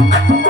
thank you